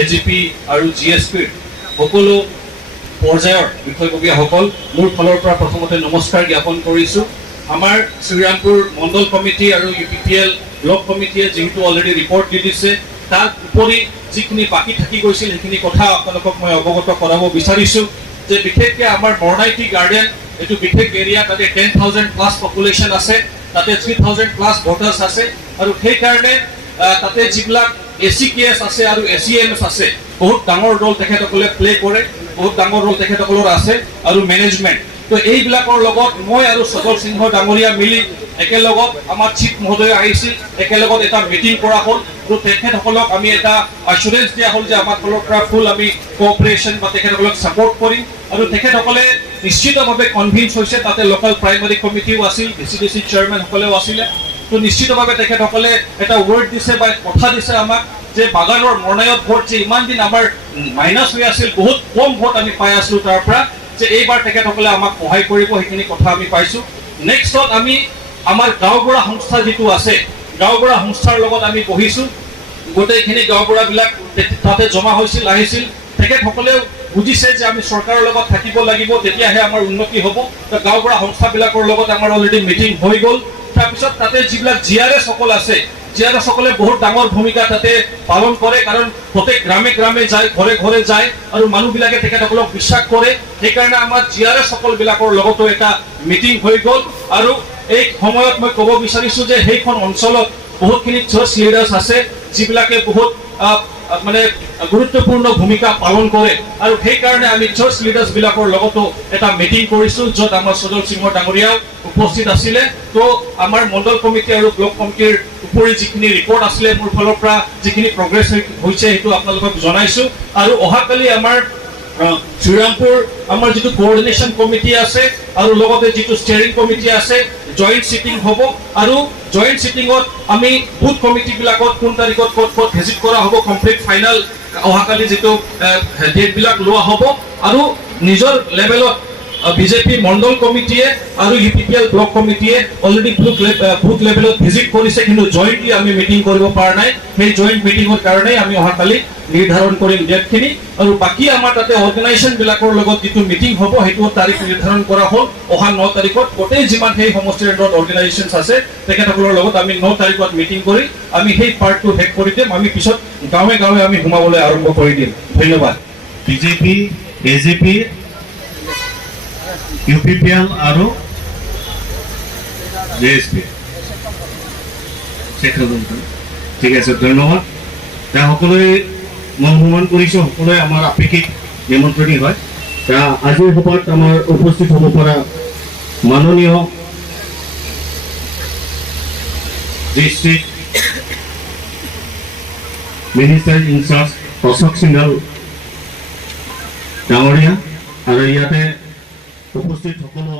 AGP আৰু জিএছপিৰ সকলো পৰ্যায়ৰ বিষয়ববীয়াসকল মোৰ ফালৰ পৰা প্ৰথমতে নমস্কাৰ জ্ঞাপন কৰিছোঁ। আমাৰ শ্ৰীৰামপুৰ মণ্ডল কমিটি আৰু UPPL ব্লক কমিটিয়ে যিহেতু অলৰেডি ৰিপৰ্ট দি দিছে, তাৰ উপৰি যিখিনি বাকী থাকি গৈছিল সেইখিনি কথা আপোনালোকক মই অৱগত কৰাব বিচাৰিছোঁ যে বিশেষকৈ আমাৰ মৰ্নাইটি গাৰ্ডেন এইটো বিশেষ এৰিয়া, তাতে 10,000+ পপুলেশ্যন আছে, তাতে 3,000+ ভোটাৰ্ছ আছে আৰু সেইকাৰণে তাতে যিবিলাক ACKS আছে আৰু ACMS আছে, বহুত ডাঙৰ ৰোল তেখেতসকলে প্লে কৰে, বহুত ডাঙৰ ৰোল তেখেতসকলৰ আছে আৰু মেনেজমেণ্ট। তো এইবিলাকৰ লগত মই আৰু সজল সিংহ ডাঙৰীয়া মিলি একেলগত আমাৰ চিফ মহোদয় আহিছিল, একেলগত এটা মিটিং কৰা হ'ল আৰু তেখেতসকলক আমি এটা এচুৰেঞ্চ দিয়া হ'ল যে আমাৰ ফালৰ পৰা ফুল আমি কোঅপাৰেশ্যন বা তেখেতসকলক ছাপোৰ্ট কৰিম আৰু তেখেতসকলে নিশ্চিতভাৱে কনভিন্স হৈছে। তাতে লোকেল প্ৰাইমাৰী কমিটিও আছিল, DCDC চেয়াৰমেনসকলেও আছিলে। তো নিশ্চিতভাৱে তেখেতসকলে এটা ৱৰ্ড দিছে বা কথা দিছে আমাক যে বাগানৰ মৰ্ণায়ত ভোট যে ইমান দিন আমাৰ মাইনাছ হৈ আছিল, বহুত কম ভোট আমি পাই আছিলোঁ তাৰ পৰা, যে এইবাৰ তেখেতসকলে আমাক সহায় কৰিব, সেইখিনি কথা আমি পাইছোঁ। নেক্সটত আমি আমাৰ গাঁওবুঢ়া সংস্থা যিটো আছে, গাঁওবুঢ়া সংস্থাৰ লগত আমি বহিছোঁ। গোটেইখিনি গাঁওবুঢ়াবিলাক তাতে জমা হৈছিল, আহিছিল। তেখেতসকলেও বুজিছে যে আমি চৰকাৰৰ লগত থাকিব লাগিব, তেতিয়াহে আমাৰ উন্নতি হ'ব। তো গাঁওবুঢ়া সংস্থাবিলাকৰ লগত আমাৰ অলৰেডি মিটিং হৈ গ'ল। তাৰপিছত তাতে যিবিলাক GRS সকল আছে, GRS সকলে বহুত ডাঙৰ ভূমিকা তাতে পালন কৰে, কাৰণ প্ৰত্যেক গ্ৰামে গ্ৰামে যায়, ঘৰে ঘৰে যায় আৰু মানুহবিলাকে তেখেতসকলক বিশ্বাস কৰে। সেইকাৰণে আমাৰ GRS সকলবিলাকৰ লগতো এটা মিটিং হৈ গ'ল আৰু এই সময়ত মই ক'ব বিচাৰিছোঁ যে সেইখন অঞ্চলত বহুতখিনি চাৰ্চ লিডাৰ্ছ আছে যিবিলাকে বহুত মানে গুৰুত্বপূৰ্ণ ভূমিকা পালন কৰে আৰু সেইকাৰণে আমি চাৰ্চ লিডাৰ্ছবিলাকৰ লগতো এটা মিটিং কৰিছোঁ, য'ত আমাৰ সজল সিংহ ডাঙৰীয়াও উপস্থিত আছিলে। তো আমাৰ মণ্ডল কমিটি আৰু ব্লক কমিটিৰ উপৰি যিখিনি ৰিপৰ্ট আছিলে, মোৰ ফালৰ পৰা যিখিনি প্ৰগ্ৰেছ হৈছে সেইটো আপোনালোকক জনাইছোঁ। আৰু অহাকালি আমাৰ শ্ৰীৰামপুৰ আমাৰ যিটো কোঅৰ্ডিনেশ্যন কমিটি আছে আৰু লগতে যিটো ষ্টেয়াৰিং কমিটি আছে, জইণ্ট চিটিং হ'ব আৰু জইণ্ট চিটিঙত আমি বুথ কমিটিবিলাকত কোন তাৰিখত ক'ত ক'ত ভিজিট কৰা হ'ব, কমপ্লিট ফাইনেল অহাকালি যিটো ডেটবিলাক লোৱা হ'ব। আৰু নিজৰ লেভেলত বিজেপি মণ্ডল কমিটিয়ে আৰু UPPL ব্লক কমিটিয়ে অলৰেডি বুথ লেভেলত ভিজিট কৰিছে, কিন্তু জইণ্টলি আমি মিটিং কৰিব পৰা নাই। সেই জইণ্ট মিটিঙৰ কাৰণেই আমি অহাকালি নিৰ্ধাৰণ কৰিম ডেটখিনি। আৰু বাকী আমাৰ তাতে অৰ্গেনাইজেশ্যনবিলাকৰ লগত যিটো মিটিং হ'ব সেইটো তাৰিখ নিৰ্ধাৰণ কৰা হ'ল অহা 9 তাৰিখত। গোটেই যিমান সেই সমষ্টিৰ আণ্ডাৰত অৰ্গেনাইজেশ্যনছ আছে তেখেতসকলৰ লগত আমি 9 তাৰিখত মিটিং কৰি আমি সেই পাৰ্টটো শেষ কৰি দিম। আমি পিছত গাঁৱে গাঁৱে আমি সোমাবলৈ আৰম্ভ কৰি দিম। ধন্যবাদ। বিজেপি, AGP, UPPL আৰু JSP ঠিক আছে, ধন্যবাদ। তেওঁ সকলোৱে মই অনুমান কৰিছোঁ সকলোৱে আমাৰ আপেক্ষিক নিমন্ত্ৰণী হয়। আজিৰ সভাত আমাৰ উপস্থিত হ'ব পৰা মাননীয় district minister incharge Ashok Singhal ডাঙৰীয়া আৰু ইয়াতে উপস্থিত সকলো